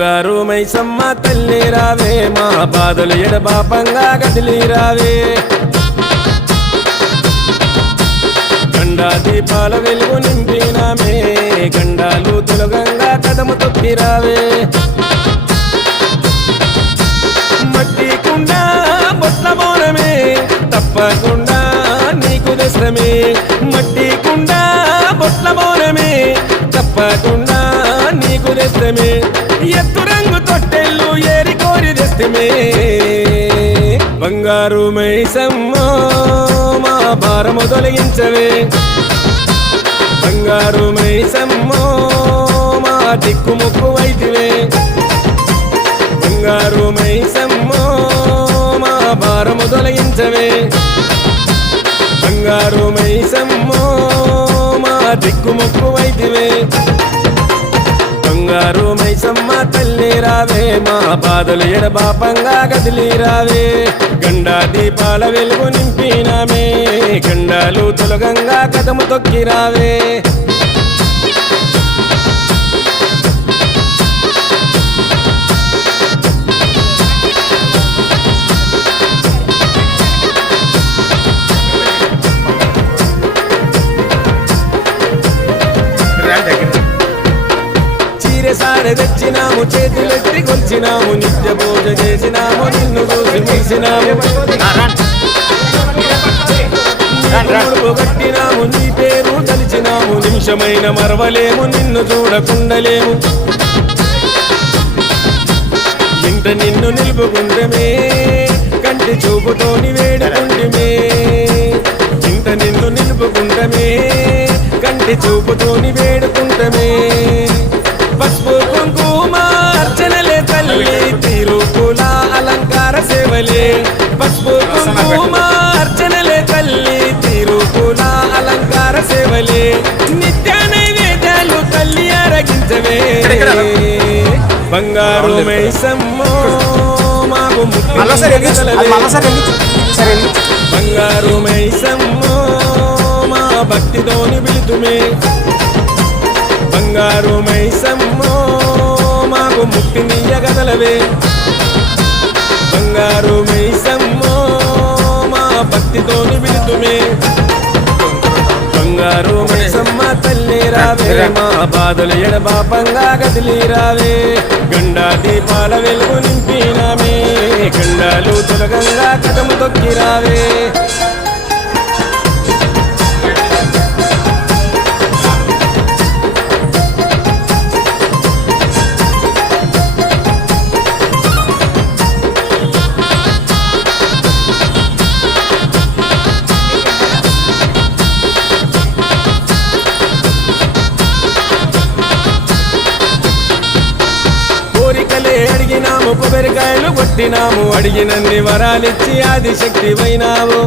బంగారు మైసమ్మ తల్లి రావే మా బాధలు ఎడబాపంగా గదిలి రావే. గండా దీపాల వెలుగు నింపినామే గండాలు తొలగంగా కదము తొక్కి రావే. మట్టి కుండ బొట్ల మౌనమే తప్పకుండా నీకు దశమే మట్టి కుండ బొట్ల మౌనమే తప్పకుండా నీకు దశమే ఎత్తు రంగు తొట్టెళ్ళు ఏరి కోరి దస్తమే బంగారు మైసమ్మో మా భారము తొలగించవే. బంగారు మైసమ్మో మా దిక్కుముక్కు వైతివే. బంగారు మైసమ్మో మా భారము తొలగించవే. బంగారు మైసమ్మో మా దిక్కుముక్కు వైతివే. రావే మా బాధలు ఎడబాపంగా గదిలి రావే. గండా దీపాల వెలుగు నింపినామే. గండాలు తొలగంగా కథము తొక్కి రావే. తెచ్చినాము చేతులెత్తి కొలిచినాము నిత్య పూజ చేసినాము నిన్ను చూసి మురిసినాము కట్టినాము నీ పేరు తలిచినాము నిమిషమైన మరవలేము నిన్ను చూడకుండలేము. ఇంట నిన్ను నిలుపుకుంటమే కంటి చూపుతోని వేడుకుంటమే. ఇంట నిన్ను నిలుపుకుంటమే కంటి చూపుతోని వేడు సేవలే పసుపు కుంకుమ అర్చనలే తల్లి తిరుపుల అలంకార సేవలే. నిత్య నైవేద్యాలు తల్లి అరగించవే. బంగారు మైసమ్మో మాకు బంగారు మైసమ్మో మా భక్తితోని పిలుతుమే బంగారు మైసమ్మో మాకు ముక్తి నీయగదలవే బంగారు మైసమ్మ తల్లి రావే. మా బాధలు ఎడబాపంగా గదిలి రావే. గండా దీపాల వెలుగు నింపినామే. గండాలు తొలగంగా కదము తొక్కి రావే. అడిగినాము పెరికాయలు కొట్టినాము. అడిగినన్ని వరాలిచ్చి ఆదిశక్తి వైనావు